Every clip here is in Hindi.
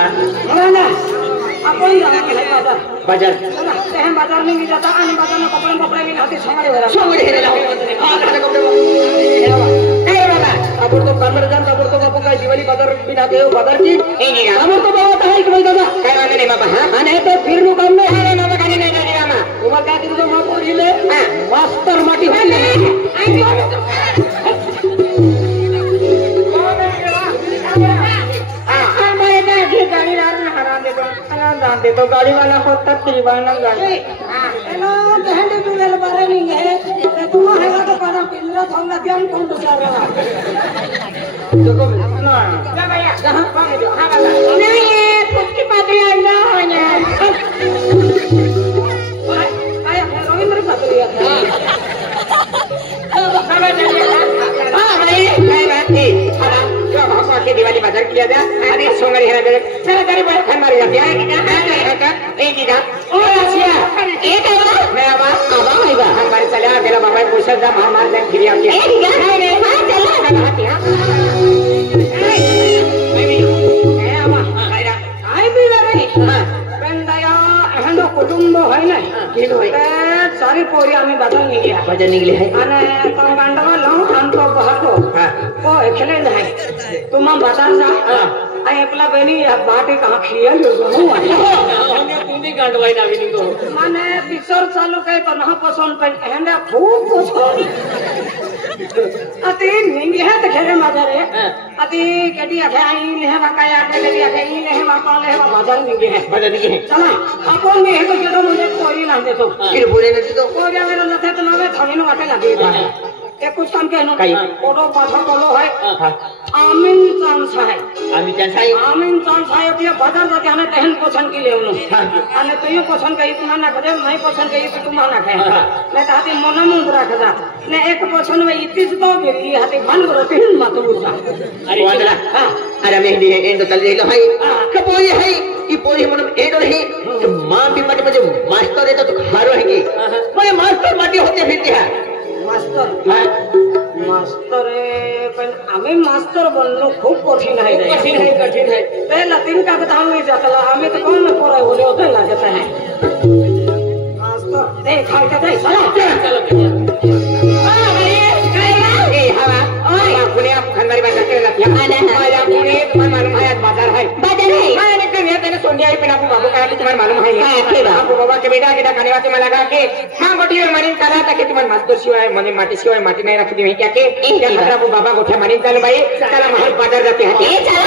ना आपण जाना के बाजार बाजार ना ते बाजार में जाता आणि बाजार में कपड़े में हाथे संभाळे भरा सोंगडे हेला हां कपड़े ए बाबा आपण तो कांदर जान आपण तो बापू काय दिवाळी बाजार बिना देव बाजार की ए नाही आपण तो बाबा आहे की दादा काय वांदे नाही बाबा हां आणि तो फिरणू काम नाही आहे बाबा काही नाही नाही मामा तुम्हाला काय तुझं माप दिले मास्टर माटी जानते तो गाड़ी वाला होता तिरवाना गाड़ी हेलो कहने तू ले बारे नहीं है तुम हैगा तो पारा पिल्ला थोड़ा ध्यान कौन तो कर रहा देखो ना जा भैया कहां पानी दो हां वाला नहीं ये कुछ पादरी आना है आया रविंद्र पादरी आता हां भाई मैं बात थी जो भाषा के दिवाली बाजार किया जा अरे सोंगरी है ना चला गाड़ी पर खान मार जाती है एक ही ना ओ आसिया एक है मैं आवा आएगा हमारे चला मेरा बाबा पूछा जा मार दे फिर आके एक ही ना नहीं हां चला ना हाथी हां मैं भी ए आवा आइरा आई भी रे हां बंदाया हंडो कुटुंब है ना केलो है सारी पोरी आम्ही बाजार निघल्या बाजार निघले आहे आणि तो गांडवा लावून आणतो बहतो ओ खेले आहे तुम्हा बाजार जा आई आपला बनी बाटे कहां खिया लो हमने तुम्ही गांडवाई नावी निघतो माने पिक्चर चालू काय तो ना पसंद पण हेंडा खूप पसंद अति निंगी है त खेरे बाजार है अति केडी आहे आई ले बाकाय आटे केडी आहे ई ले बापा ले बाजार निंगी है चला आपण मी हे तो केडो म्हणजे कोरी ना देतो फिर बोले न तो कोरी मेरा लथे तो नावे थणीनो वाटे लागे एक कुछ काम कहनो ओडो पाछा बोलो है आमीन चांस है आमीन चांस है अपने बाजार जाते आने तहन पसंद की लेवनो आने तो यो पसंद कही तुम्हारा करे मैं पसंद कही तो तुम्हारा खाए मैं ताती मोना मुंह रखा जा ने एक पसंद में इतिस तो बेरी हाथे भान करो तीन मातो बुझा अरे वादला अरे मेहंदी है एंड तल जेलो है कपोई है ई पोरी मन एडो नहीं मां भी मत मुझे मास्टर देता तो खारो है की मैं मास्टर माटी होते फिरते है मास्टर पण आम्ही मास्टर बनलो खूप कठीण आहे कठीण है पहला तीन का बताऊं नहीं जाता आम्ही तो कौन में पोरा बोले होते लागत है मास्टर ए खाई का दे चलो हां भाई ए हवा ओए पुणे आप खंडारी बाजार के लतिया आया पुणे तुम्हारा मालूम है बाजार है मैंने कहा तेरे सोनिया ही पिना बाबू का तुम्हारा मालूम है आपको बाबा के बेटा के खाने वाले में लगा के हां बटी और मरीन करा था कि तुम्हारा मास्टर शिवाय मने माटी शिवाय माटी नहीं रखी थी क्या के क्या खतरा बाबा गोठा मरीन चलो भाई चला महल बाजार जाते हैं ए चलो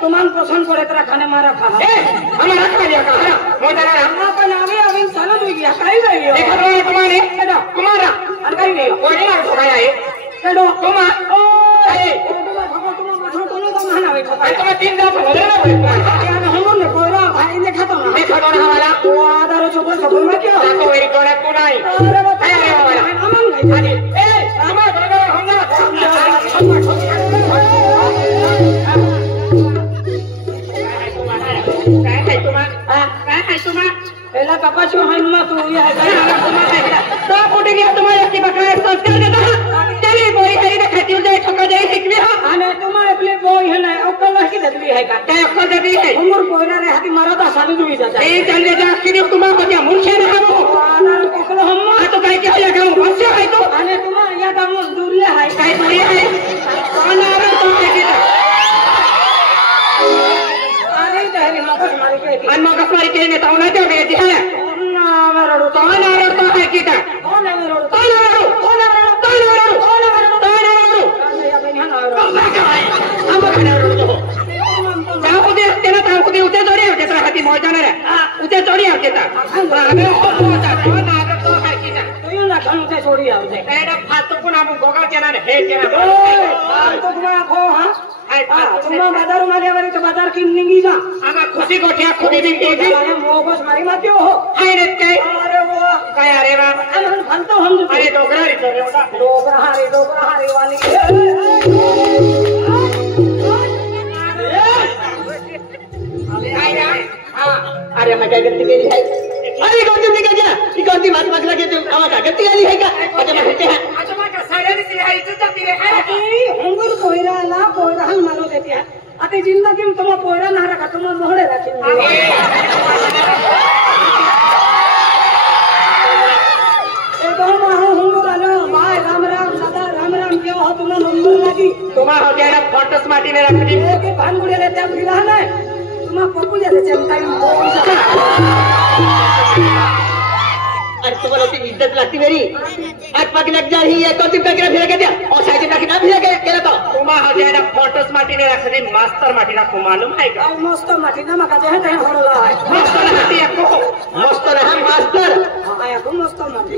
तुमान पसंद करे तेरा खाने मारा खा हम रख लिया का मोदरा हम अपन आवे अभी साला हो गया काई रही हो देखो तुम्हारे तुम्हारा अनकाई नहीं कोई ना ठोकाया है केडो तुमा ओ ए तुमा दोनों का माना है ठोकाया तुम तीन दांत हो ना भाई हम ने कोरा भाई ने खाता ना देखो ना हमारा वो आधार छोपड़ में क्या तो वेरी कोना को नहीं अरे बताया हमारा अमन नहीं खाली ए हमारा दोनों हम ना एला पापा शो हनुमा तू ये है तो पुट गया तुम्हारे की बकरा संस्कार देता चली बोई हरी ने खाती जाए ठोका जाए सिकली हां आने तुम्हारे अपने बोई है ना ओकल की दतली है का क्या ओकल दतली है उमर कोइना रे हाथी मारा तो साली दुई जाता ए चल जा कि तुम को जा मूर्खे ना हम आना ओकल हम तो काई के होया गांव बच्चा है तो आने तुम या गांव दूरिया है काई दूरिया है आना रे तो के अरे आणि मग कसं केली नाही ताऊ नाही तेवढे येते है तो है किता उते जोडी होते तर हाती मोळ जाणार उते जोडी होते तर उते जोडी होते एडा फातो पुन्हा गोगा केला हे केला तो तुम्हा खो हा तुम्हा बाजार माल्यावर तो बाजार की निंगी जा आमा खुशी गोठ्या खुदी दिन के मोगस मारी मात्यो हो हाय रे काय अरे वा काय अरे वा आम्ही फंतो हम अरे डोगरा रे डोगरा हारे वाली अरे मैं क्या गलती केली है अरे कौन सी क्या क्या ये कौन सी बात मगला के तुम आमा का गलती आली है क्या अच्छा मैं कहते हैं अच्छा मैं का सारे से है इज्जत जाती है हुंगुर कोयरा ला कोयरा हम मानो देती है अते जिंदगी में तुम कोयरा ना रखा तुम मोहरे रखेंगे ए तो माहो हुंगुर आलो भाई राम राम सदा राम राम क्यों हो तुम नंबर लगी तुम हो गया फोटोस माटी में रख दी के भानगुड़े लेते हम फिरा ना तुम पप्पू जैसे चलता अरे तुम्हाला ती इज्जत लागती मेरी आज पाकी लग जा रही है तो ती पैकेट फिर के दिया और साइड पैकेट ना फिर के केला तो तुम्हा हो जाए ना फोटोस माटी ने रख दी मास्टर माटी ना को मालूम है का मास्टर माटी ना मका जे है होरला है मास्टर माटी को मास्टर है मास्टर आया को मास्टर माटी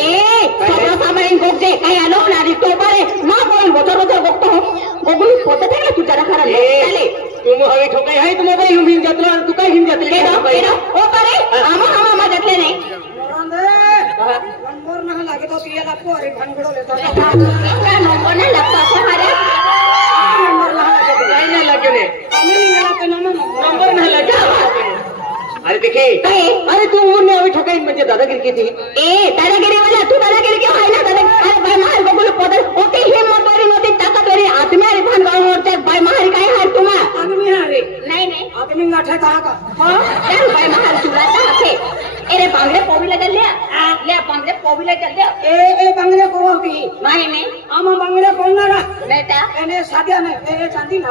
ए सगळं सामान गोगजे काय आलो ना री तो बारे मा बोल बोतर गोगतो गोगुल पोते ना तू जरा खरा ले तुम हवे ठोकाई है तुम बाई हिम जातला तू काय हिम जातले ओ करे आमा जातले नाही नंबर ना लागे तो पियाला पोरी भानगडो लेतो का नंबर ना लागतो हमारे नंबर ना लागे काय नाही लागे रे आम्ही निघाला पे नंबर ना लागे अरे देखे अरे तू ने हवे ठोकाई म्हणजे दादागिरी की थी ए दादागिरी वाला तू दादागिरी क्यों है ना दादा अरे भाई मार बगुल पोदर ओती हिम्मत वाली नोती ताकत वाली आदमी अरे भानगडो होते भाई मार काय है तुम आदमी हारे नहीं आदमी गाठे कहा का हां यार भाई मार चुराता है अरे बांगड़े पोवी लगा ले बांगड़े पोवी लगा ले ए बांगड़े को होती नहीं आमा बांगड़े कोण ना बेटा एने सादिया नहीं ए चांदी ना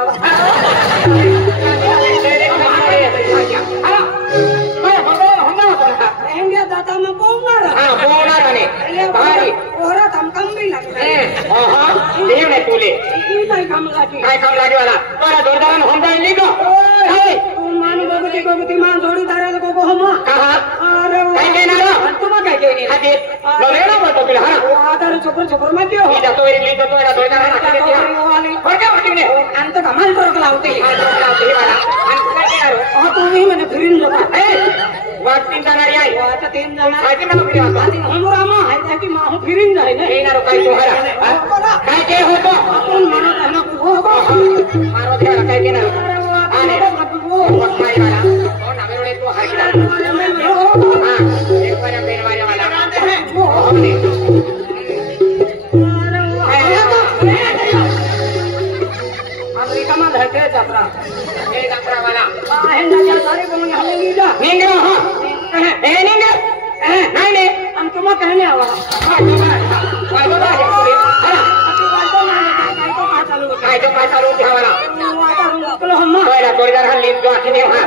इंडिया दाता में पोवणार हां पोवणार ने भारी ओरा तमकम भी लागते हां देव ने तोले ई नाही काम लागी वाला तोरा जोरदार हम जाई ली को तू मान गोगती मान जोडीदाराला को हम कहा अरे काय काय ना तुम काय काय हाते लोरेना बोलतो तुला हां आधार छोकर में क्यों हो जातो रे ली तो एडा जोरदार ना देती वाली फरका वाटी ने अंत कमाल करो लावते वाला आणि काय केणार हो तुम्ही म्हणे फिरून जाता वाट तीन जाणार आहे वाट तीन जाणार आहे ना फिरी वाट हम रामा आहे की माहू फिरून जाय ना येणार काय तुम्हाला काय काय होतो आपण म्हणत आहे ना हो मारो द्याला काय केणार आने वाट काय वाला हो ना मेरे तो हाय हां एक बार मेरे वाले वाला हो ने अमेरिका में धरते जात्रा ए जात्रा वाला आहे ना या सारे बोलून हलेली जा निंगरा हां ए निंगर नाही हम तुम्हा कहने आवा हां काय बोला अरे काय तो चालू ठेवाला आता हम हम पहिला जोरदार हल्ली जो आखी हां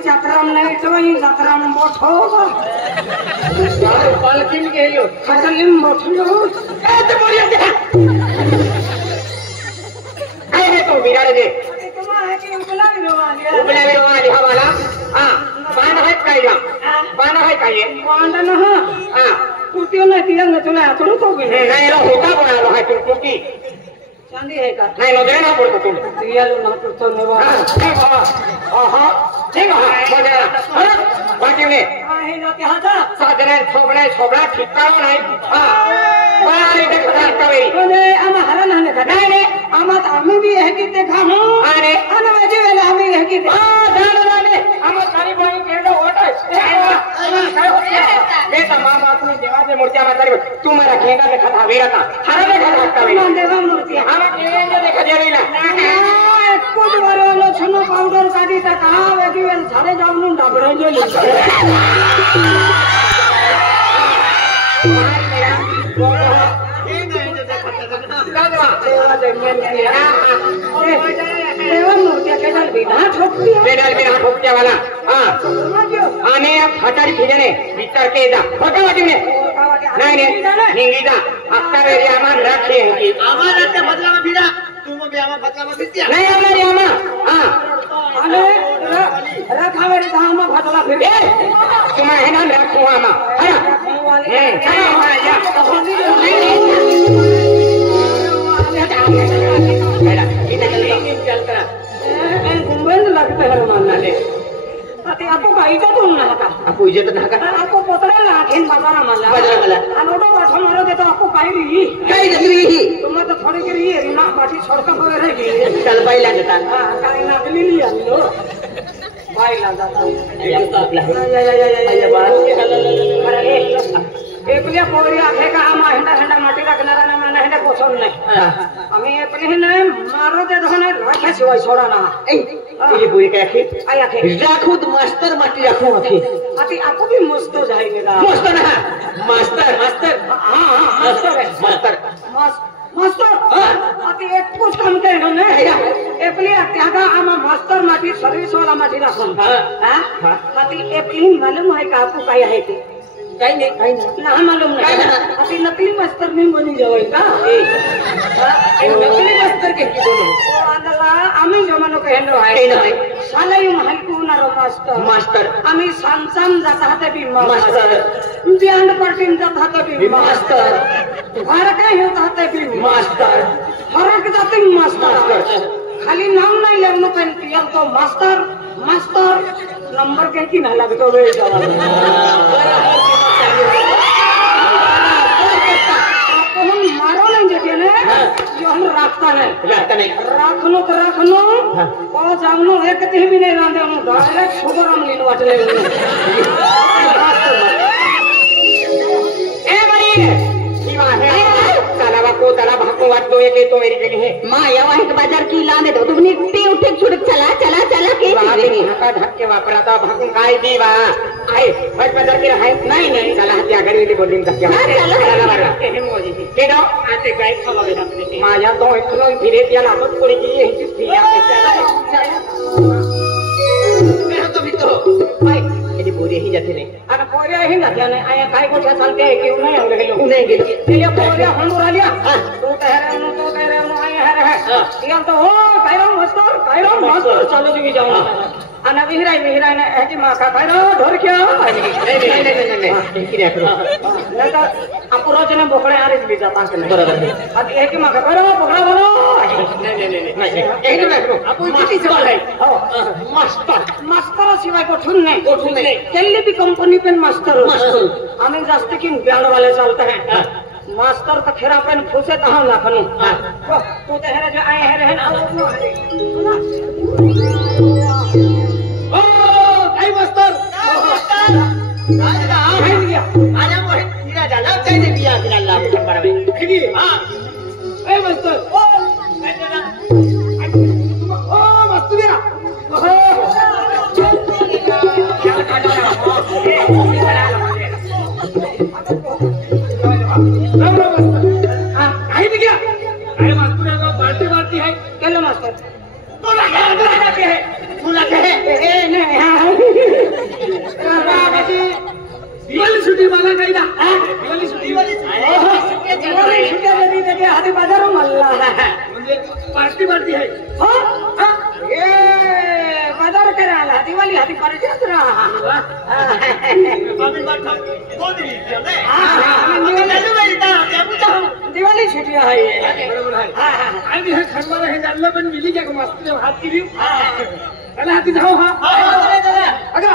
जात्रा में नहीं तो वही जात्रा में बैठो यार पालकी में गेलो खटली में बैठो ए तो बोलिए आए है तो बिगाड़ दे तुम है कि उबला विरोवाली हवाला हां पान है कायला पान है काये पान ना हां कुतियो ना तिरंग चला थोड़ा तो नहीं रो होता बनालो है कुकी चांदी है का नहीं नो देना पड़ता तुम दियालो ना पड़ता नेवा ठीक बाबा आहा ठीक है बजा अरे बाकी ने आहे ना के हाता सादरे छोबडा ठिकाणा नाही हां गावात आम्ही बी हे की देखा हूं अरे आणि माझी वेळा आम्ही हे की जाणे आम्हाला सारी बाई केलं वाटाय बेटा मामा तू देवाचे मूर्त्या म्हातारी तू मला खेंगा देखा था वेळा हरा देखा था वेळा देवा मूर्ती आम्हा केंगा देखा देवीला कुछ वाला छनो पाउडर काढी टाका वेगी वेळ झाडे जाऊन डाबरे गेली देवा मूर्ती केदार बिना ठोकत्या वाला आणि फटाडी खिजने विचार के जा फटा वाटीने नाही हिंगी जा आता वेळी आम्हाला राखी आहे आम्हाला त्या बदलामा फिरा तू मग आम्हाला बदलामा फिरत्या नाही आम्हाला आम्हा हा आणि राखावेरी धामा भातला फिर तुम्हा है ना राखू आम्हा गुंबन लागते हर माननाले ते आपको गाईचा तोंड नका आपू इज्जत नका आपको पतरा लाखेन बाजारा मला आणि ओटो पाठो मारो देतो आपको काही री काही नसली तुम्हा तर थोडी की री ना पाठी छोडका वगैरे गेली चल बाईला देता काय नागलेली आणलो बाईला जाता एकल्या पोरिया आहे का आम्हा हेंडा हेंडा माटी टाकणारा ना मला हेंडा पोचवून नाही आम्ही एकले नाही मारो ते धोने राख्याशिवाय सोडा ना ये पूरी काय आखी आई आखे राखू मास्टर माटी राखू आखी आती आपको भी मस्त जाएगा मास्टर ना मास्टर मास्टर हां मास्टर है मास्टर मास्टर आती एक कुछ काम करे ना एपली त्यागा आम्हा मास्टर माटी सर्विस वाला माटी राखून हां आती एपली मालूम है का आपको काय आहे ते काही नाही ना मालूम नाही आती नकली मास्टर मी बनी जावई का नकली मास्टर के बोलो आंदला आम्ही जमानो कहलो आहे नाही सालाई माहिती होणार मास्टर आम्ही सांसाम जात हाते बी मास्टर बियांड पार्टीन जात हाते बी मास्टर फरक आहे होत हाते बी मास्टर फरक जाते मास्टर खाली नाम नाही लग्न पण पिया तो मास्टर मास्टर नंबर के की ना लगतो वेळ मारो नहीं देते ने जो हम राखता नहीं राखनो तो राखनो और जामनो एक कहीं भी नहीं रांधे हम डायरेक्ट शुगर हम लीन वाटले ए बड़ी सीमा है ताला को ताला भाको वाट दो ये तो मेरी गली है माँ या वहाँ के बाजार की लाने दो तुमने पे उठे छुड़क चला चला चला के बाबी हका धक्के वापराता भाकून काय दीवा आहे बस बाजार के है नहीं चला हत्या घरी बोलिंग धक्के चला के दो आते गाय खावा बेटा अपने माया तो इतना फिरे दिया ना मत पड़ी की यही चीज थी आप चला मैं तो भी तो भाई ये पूरी ही जाते नहीं अरे पोरिया ही ना जाने आया काय को चलते है कि नहीं हम गेलो नहीं गेलो ये पोरिया हम उड़ा लिया तो कह रहे हो आया है ये तो हो कायरो मास्टर चलो जी जाओ ana vihirai na eti maka kairo dhor kya नहीं किया करो नहीं तो अप्रोच ने बोखड़े आ रही बीजा पास में बराबर है अब एक मका करो बोखड़ा बोलो नहीं एक ना करो आप माटी सवाल है मास्टर शिवाय कोठून नहीं केल्ली भी कंपनी पे मास्टर हमें जास्त की ब्रांड वाले चलते हैं मास्टर तो खेरा पेन फुसे तहां लाखनु तो तेरे जो आए हैं रहन ओ काय मास्टर आजा मोहे सीधा जाला चाहिए दिया फिर अल्लाह नंबर में खिली हां ए मास्टर ओ मास्टर क्या खाना राम मास्टर हां आई भी क्या अरे मास्टर का पार्टी है केलो मास्टर तो लगा के है बोला के ए नहीं दिवाली छुट्टी वाला नहीं ना दिवाली छुट्टी वाली छुट्टी दे आधी बाजार मल्ला म्हणजे पार्टी है हां ए बाजार करायला दिवाळी आधी पार्टीच रहा आम्ही बाठा कोण दिली हमने चालू बेटा क्या पूछा दिवाळी छुट्टी आहे बरोबर आहे आणि हे खंडवाला हे जानलं पण मिली क्या मस्त हात केली चला हाती जाऊ हा अगं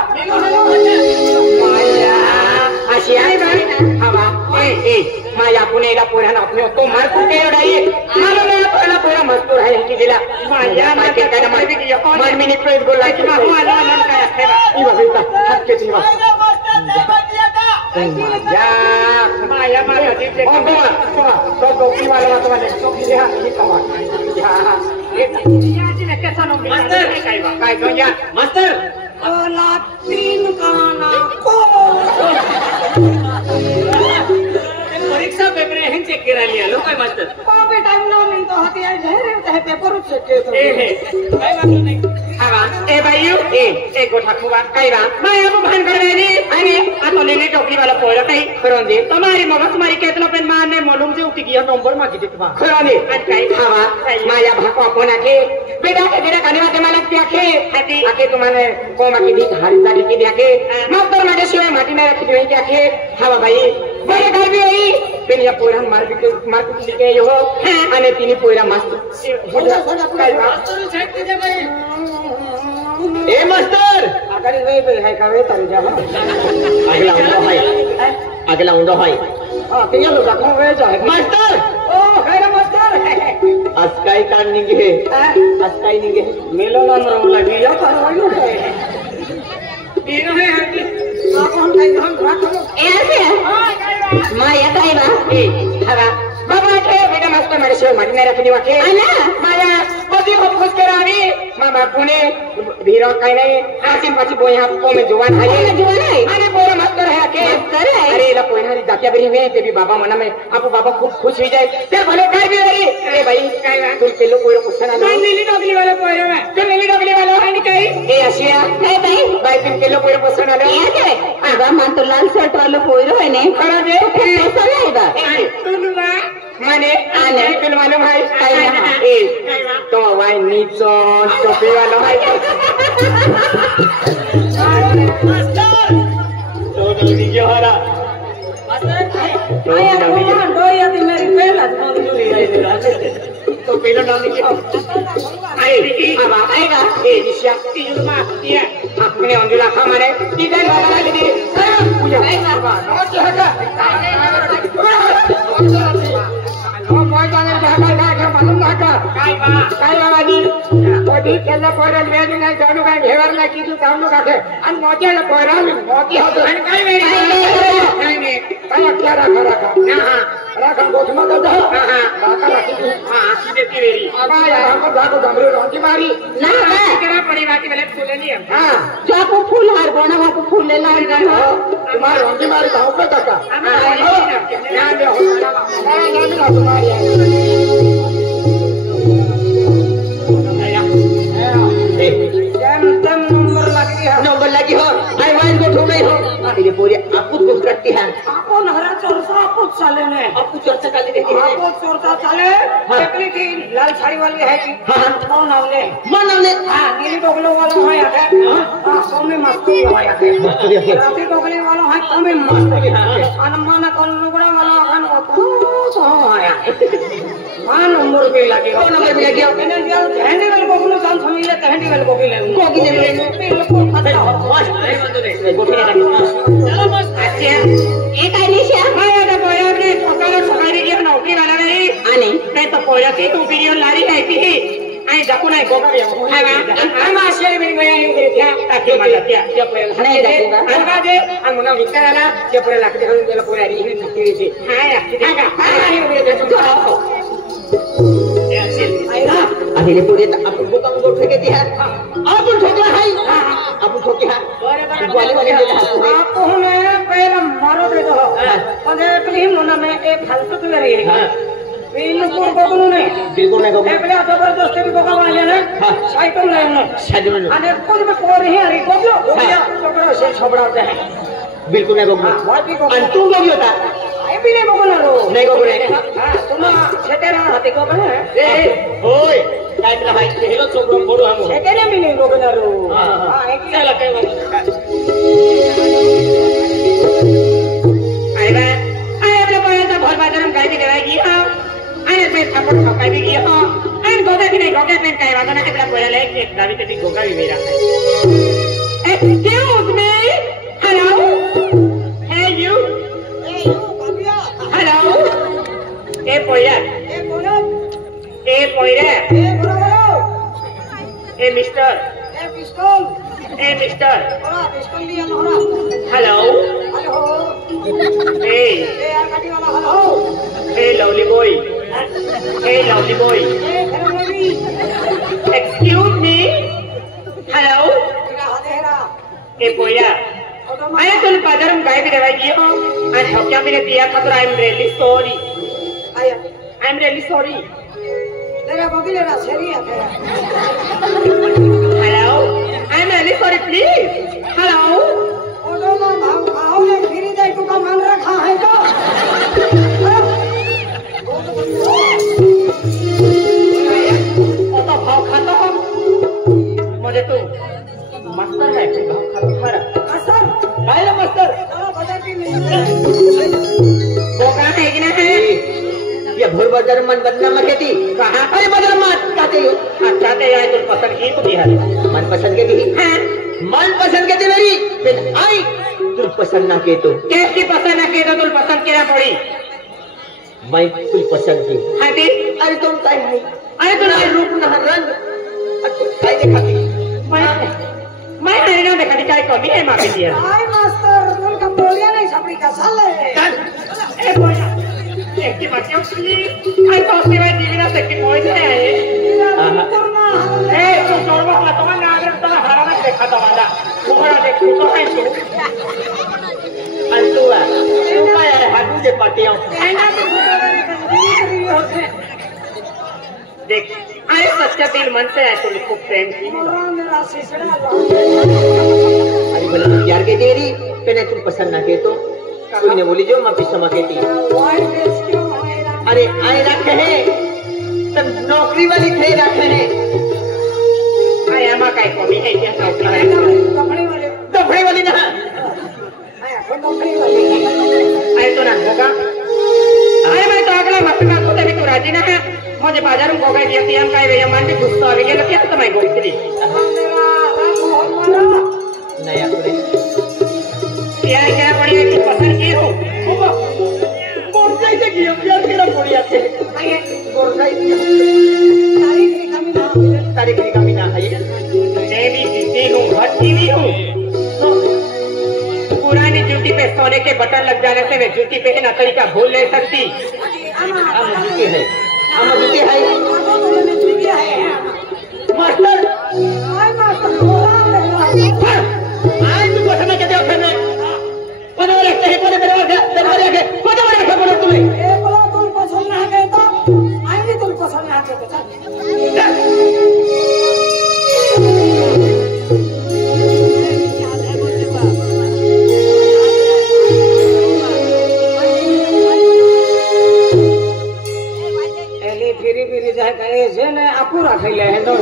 माया अशी आहे बाई हवा ए माया पुणेला पोरान अपने तो मार कुटे उडाई मारो ने पहिला पोरा मजदूर आहे की दिला माया माके काय मार भी किया मार मी निकलो गोला की मा हुआ आला काय असते ई बाबा हात के जीवा माया माया दीप तो डोकी वाला तो ने तो की हा ही कमा या जी ने कैसा नो मास्टर काय गो या मास्टर ओला तीन काना को परीक्षा पेपर हैं चेक करा लिया लो काय मास्टर पापे टाइम लो नहीं तो हती आहे जहरे ते पेपर चेक के तो काय बात नाही हावा ए भाईयो ए गोठा खुवा काय बा मैं अब भान कर रही अरे आ तो लेने टोकरी वाला पोरा काय करों दे तुम्हारी मगज तुम्हारी केतला पेन मारने मालूम जे उठी गया नंबर मागी दे बा खराने काय हावा माया भाको आपण आके बेटा के गिरा खाने वाले मालक ते आके हाती आके तुम्हारे को मागी दी हारी साडी की देके मास्टर माझे शिवाय माटी में रखी देई के आके हावा भाई बरे घर भी आई पेन या पोरा मार कुछ के यो आने तीन पोरा मास्टर काय बा साइड दे भाई ए मास्टर आकडे वे पे है का वे तारी जा अगला उंडो है हां ते लो रखो वे जाए मास्टर ओ खैर मास्टर आज काय कान निगे आज काय निगे मेलो नाम रो लगी या पर होइलो है तीन है आप हम काय हम रखो ए ऐसे हां माया काय बा ए हवा बाबा के बेटा मास्टर मेरे से मत मेरा अपनी वाके आला माया बदी हो खुश करावी मामा पुणे भीरो काय नाही आसिम पाची बोय हा को में जुवान है जुवान है अरे बोरा मास्टर है के मास्टर है अरे ला पोइनारी जात्या बरी में ते भी बाबा मना में आपको बाबा खूब खुश हो जाए ते भले काय भी अरे अरे भाई काय तुम के लो कोई क्वेश्चन आ नहीं नीली डोगली वाला पोय है ते नीली डोगली वाला है नहीं काय ए आशिया काय भाई तुम के लो कोई क्वेश्चन आ ए करे आगा मान तो लाल शर्ट वाला पोयरो है ने करा दे कैसा है बा तुनु बा माने आने तुम मालूम है काय ना ए तो वाई नीचो टोपी वाला है मास्टर तो जल्दी क्यों हरा मास्टर आया दो या ती मेरी पहला तो नहीं तो पहला डालने की आई अब आएगा ए दिशा तीन मार दिया अपने अंजुला खा मारे इधर वाला दीदी पूजा आएगा ओ मोय जाने ढाका मालूम ढाका काय बाबाजी ओडी केला पोरल वेज नाही जाणू काय घेवर नाही की तू कामनो काके आणि मोठ्याला पोराल मोठी होतो आणि काय वेळी नाही काय क्या राखा राखा गोठमा का राखा राखी हां देती वेरी आबा यार हमको जाको डमरू रोटी मारी ना तेरा परिवार वाले फूले नहीं हां जो आपको फूल हार बोना आपको फूल ले लाए तुम्हारे रोटी मारी तो पे काका ना दे हो ना तुम्हारी नंबर लगी हो आई वाइन को ठोक नहीं हो ये पूरी आपको कुछ करती है आपको नहरा चोरसा आपको चले ने आपको चोरसा काली देती है आपको चोरसा चले देखली की लाल साड़ी वाली है की हां कौन नावले हां नीली डोगलो वाला है आके हां सोमे मस्ती है आके राती डोगले वाला है सोमे मस्ती है अनमाना कौन नुगड़ा वाला अन तो है मान नंबर पे लगे कौन नंबर पे लगे मैंने दिया कहने वाले को बोलो जान समझ ले कहने वाले को भी ले को भी ले को खत्ता बस नहीं गोठे चलो बस अच्छा एक आई निशा मैं तो बोया अपने सकाळी की नौकरी वाला नहीं आने मैं तो बोया की तू वीडियो लारी है की आई जाको नाही गोगा हम आशे मेरी मैं ही करे क्या ताकि मजा क्या पोया नहीं जाएगा अलगा दे हम ना विचाराला के पोरे लागते हम गेला पोरे आरी ही थकी रे हां या हां अभी पूरे अपन को कम गोठ के दिया अपन ठोकला है अपन ठोके है वाले वाले दे आप हमें पहले मारो दे दो पदे फिल्म होना में एक फालतू की रही है बिल्कुल कोगनो नहीं बिल्कुल नहीं कोगनो पहले जबरदस्ती भी कोगा बना लिया ना साइकिल नहीं ना साइकिल अरे कुछ में कोर ही अरे कोगलो छोकरा से छोबड़ाते हैं बिल्कुल नहीं कोगनो अंतु कोगी होता आई भी नहीं कोगनो रो नहीं कोगनो हां तुम छेटेरा हाथे कोगनो है ए ओए काय तेरा भाई हेलो छोकरो बोलो हम छेटेरा भी नहीं कोगनो रो हां एक चला के आई अपने बोले तो भर बाजार में गाय भी देवाएगी हां आई पे थप्पड़ ठोकाई भी की हां आई गोगा की नहीं गोगा पेन काय वादा ना के बोला ले एक दावी ते गोगा भी मेरा है excuse me hello Hey you, Pablo. Hello. A mister A पिस्तौल ए मिस्टर ओरा पिस्तौल लिया नहरा हेलो हेलो ए यार गाड़ी वाला हेलो ए लवली बॉय ए लवली बॉय ए खरमोली एक्सक्यूज मी हेलो तेरा हदेरा ए पोया अरे तुम बाजार में गाय भी दवाई दियो आज क्या मैंने दिया था तो आई एम रियली सॉरी आया आई एम रियली सॉरी तेरा बबिलेरा सेरिया तेरा hello I am really sorry please hello ओडो ना भाव खाओ ने फिरी दे तू का मन रखा है तो ओ तो भाव खाता हो मुझे तो मास्टर है भाव खाता हरा असर आया मास्टर चलो बाजार की नहीं वो कहाँ है कि ना है ये भोर बाजार मन बदना मकेती कहाँ अरे बाजार मत कहते हो अच्छा ते आए तो पसंद की तो बिहार मन पसंद के दी हाँ मन पसंद के दी मेरी फिर आई तू पसंद ना के तो कैसी पसंद है तो तुम पसंद क्या पड़ी मैं कुल पसंद की हाँ दी अरे तुम काय है अरे तो ना रूप ना रंग अच्छा काय दिखाती मैं नहीं ना देखा दिखाई कमी है माफी दिया आई मास्टर तुम का बोलिया नहीं छपड़ी का साले ए बोला एक की बात क्यों आई तो सिवाय दीविना से की मोई है करना ए तू जोड़वा वाला तो मैं अगर तो हरा ना देखा तो वाला तुम्हारा देख तो है तू अंतुआ तू काय है हाथू जे पाटियों ऐना तो होते देख अरे सच्चा दिल मन से है तुम खूब प्रेम की मोरा मेरा सिसड़ा अरे बोले तो प्यार के तेरी पहले तू पसंद ना के तो कोई ने बोली जो मैं पिसमा के ती वाई देश क्यों आएगा अरे आए रखे हैं तब नौकरी वाली थे रखे हैं अरे अम्मा का कमी है क्या नौकरी है कपड़े वाले दफड़े वाली ना आया कपड़े वाले अरे तो ना होगा अरे मैं तो अगला मसला तो तभी तो राजी ना है मुझे बाजार में होगा कि हम का ये मन भी गुस्सा आ गया तो क्या तो मैं बोलती मेरा रंग बहुत मारा नया पूरे प्यार क्या बढ़िया कि पसंद की हो बोरजाई से किया प्यार केरा बढ़िया थे बोरजाई तारीख की कमी ना है मैं भी जीती हूँ भटकी भी हूँ पुरानी जूती पे सोने के बटन लग जाने से मैं जूती पहनना तरीका भूल नहीं सकती हम जीते हैं हम जीते हैं मास्टर आज तू पसंद के दे फिर पता रखते हैं पता मेरे के पता रखा पड़ा तुम्हें फिरी जाए कहे जे ने अपूरा खैले है नो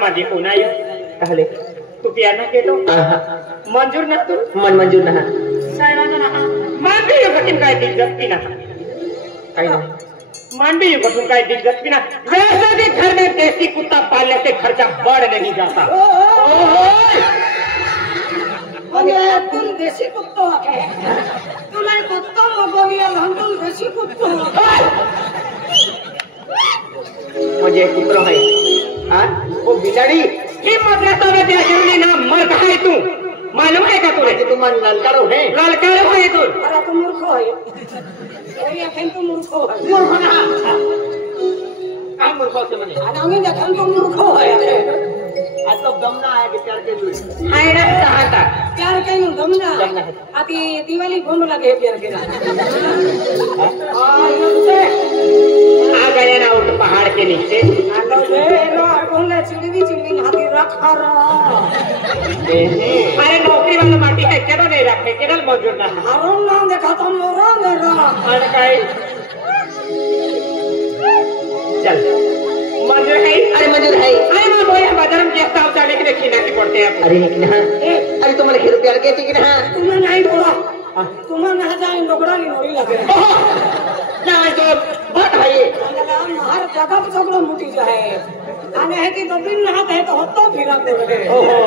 माझी पुनाई कहले तू पियाना के तो मंजूर ना तू मन मंजूर ना सायवाना ना मान भी यो कठिन काय दिलचस्पी ना काय मान भी यो कठिन काय दिलचस्पी ना वैसे भी घर में देसी कुत्ता पालने से खर्चा बढ़ नहीं जाता अरे तुम देसी कुत्ता है तुम्हारे कुत्ता मगोलिया हम तुम देसी कुत्ता मुझे कुत्रो है हाँ वो बिलाड़ी ही मद्रासा में त्या जरूरी ना मर्द है तू मालूम है का तुझे तुम्हारी ललकारो है ललकारो है तू अरे तू मूर्ख है ओरिया खेन तू मूर्ख है मूर्ख ना काय मूर्ख से म्हणे आणि आम्ही देखन तू मूर्ख है आज तो दमना आहे की चार के जुळे हाय ना सहाता प्यार काही गमना आती दिवाळी घुम लगे प्यार केला हां ये तुझे आ गए ना उठ पहाड़ के नीचे आलो रे रो कोने चिड़वी हाथी रखा रो अरे नौकरी वाला माटी है केड़ा नहीं रखे केड़ा मौजूद ना है हरून नाम देखा तो मोरंग रो अरे काय चल मंजूर है अरे मंजूर है अरे मां बोया बाजार में कैसा होता लेकिन देखी ना की पड़ते हैं अरे लेकिन हाँ अरे तुम्हारे खेत प्यार के ठीक ना तुम्हें नहीं बोला तुम्हें ना जाए नोकरा की नोरी लगे ना तो बात है ये हर जगह पे सगळं मुठी आहे आणि हे की तो बिन हात आहे तो होतो फिरा ते ओहो